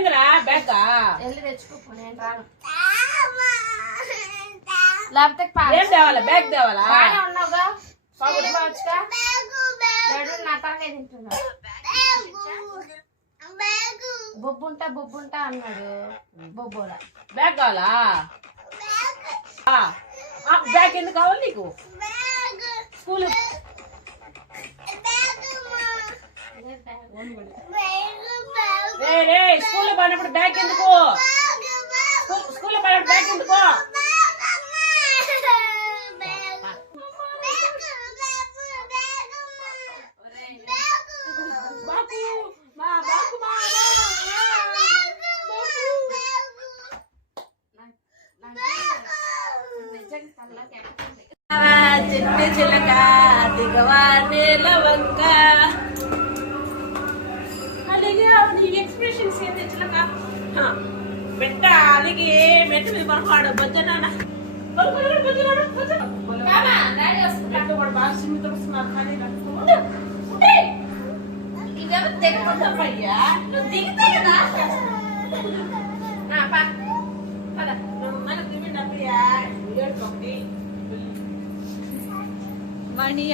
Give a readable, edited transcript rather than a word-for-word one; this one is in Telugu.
ఏందిరా బ్యాగ్ వెళ్ళి తెచ్చుకో నేను రాను లేకపోతే ఏం తేవాలా బ్యాగ్ తేవాలా బాగానే ఉన్నావుగా పడుకోవచ్చుగా ఏడు నా తనే తింటున్నా బొబ్బుంటా అన్నాడు బొబ్బోలా బ్యాగ్ కావాలా బ్యాగ్ ఎందుకు కావాలి నీకు స్కూల్ స్కూల్లో పడినప్పుడు బ్యాగ్ ఎందుకు స్కూల్లో పడినప్పుడు బ్యాగ్ ఎందుకు చిన్న చిలక దిగవా నేలవంక అలాగే నీ ఎక్స్ప్రెషన్స్ ఏంటి చిలక పెట్ట అలాగే మెట్ట మీద పడవాడు బొజ్జనాన్న బాగా సిమ్మితో వస్తున్నారు కానీ ఇదేమో తెగొద్దయ్యా నువ్వు దిగితే కదా మనకు దిగి డబ్బయ్యా మణి